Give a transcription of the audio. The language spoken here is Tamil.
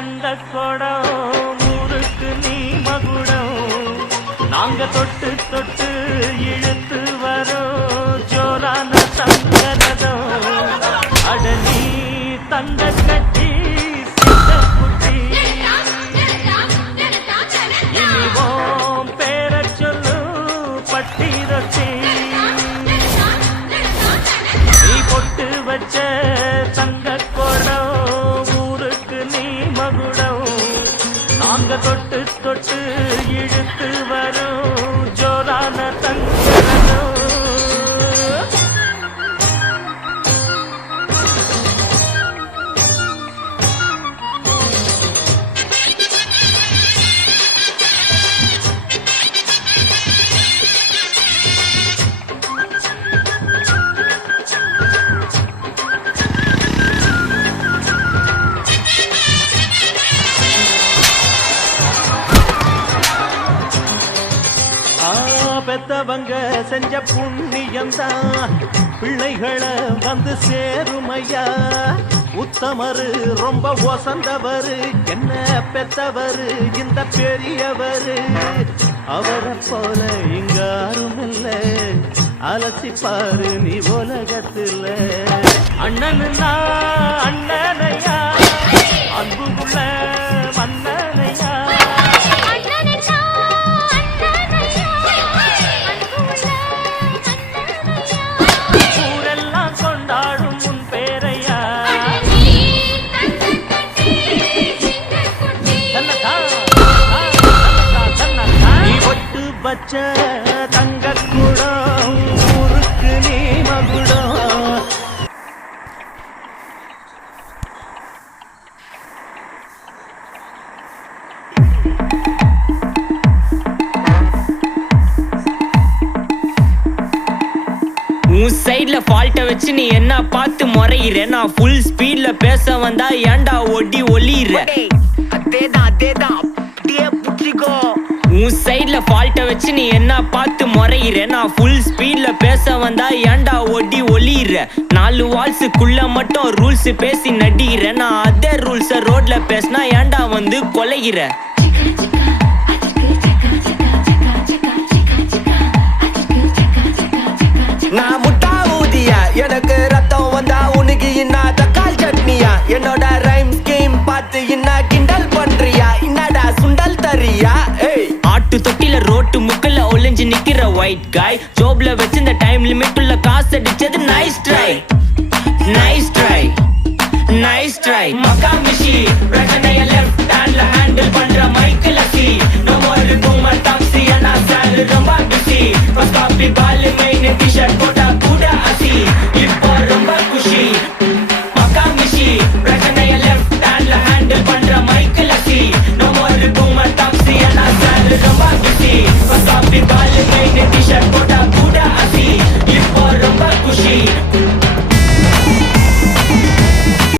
தங்க கொடம் ஊருக்கு நீ மகுடம் நாங்க தொட்டு தொட்டு இழுத்து வரோம் ஜோரான தங்க ரதம் அட நீ தங்க கட்டி குட்டி இனிவோம் பேர சொல்லு பட்டி ரொட்டி நீ பொட்டு வச்ச தங்க கொடம் ஊருக்கு நீ மகுடம் நாங்க தொட்டு தொட்டு இழுத்து வரும் ஜோரான தங்கரதம் பெத்தவங்க செஞ்ச புண்ணியம்தான் பிள்ளைகளை வந்து சேருமையா உத்தமரு ரொம்ப ஒசந்தவரு என்ன பெத்தவரு இந்த பெரியவரு அவரை போல இங்க யாரும் இல்ல அலசிப்பாரு நீ உலகத்துல அண்ணனுன்னா அண்ணனையா அன்புக்குள்ள மன்னனையா பச்ச தங்க குடம் ஊருக்கு நீ மகுடம் உன் சைட்ல ஃபால்ட்ட வச்சு நீ என்ன பார்த்து முறையிற நான் ஃபுல் ஸ்பீட்ல பேச வந்தா ஏன்டா ஒடி ஒளியிற அதேதான் அப்படியே புடிச்சிக்கோ உன் சைட்ல ஃபால்ட்ட வச்சு நீ என்ன பார்த்து முறையிற நான் ஃபுல் ஸ்பீட்ல பேச வந்தா ஏன்டா ஒடி ஒளியிற 4 வால்ஸுக்குள்ள மட்டும் ரூல்ஸ் பேசி நடிகிற நான் அதே ரூல்ஸ ரோட்ல பேசினா ஏன்டா வந்து கொலைகிற நான் முட்டா ஊதியா எனக்கு ரத்தம் வந்தா உனக்கு இன்னா தக்காள் சட்னியா என்னோட ரைம் ஸ்கீம் பார்த்து இன்னா கிண்டல் பண்றியா என்னடா சுண்டல் தரியா ஆட்டு தொட்டில ரோட்டு முக்கல்ல ஒளிஞ்சு நிக்கிற ஒயிட் காய் ஜோப்ல வச்சிருந்த டைம் லிமிட் உள்ள காசு அடிச்சது nice try nice try nice try மக்கா மிஷி பிரச்சனைய லெஃப்ட் ஹேண்ட்ல ஹேண்டில் பண்ற மைக்கேல் சி no more too much taxi and சால் ரொம்ப பிஸி ஃபர்ஸ்ட் காப்பி பால் மெயின் டி-ஷர்ட்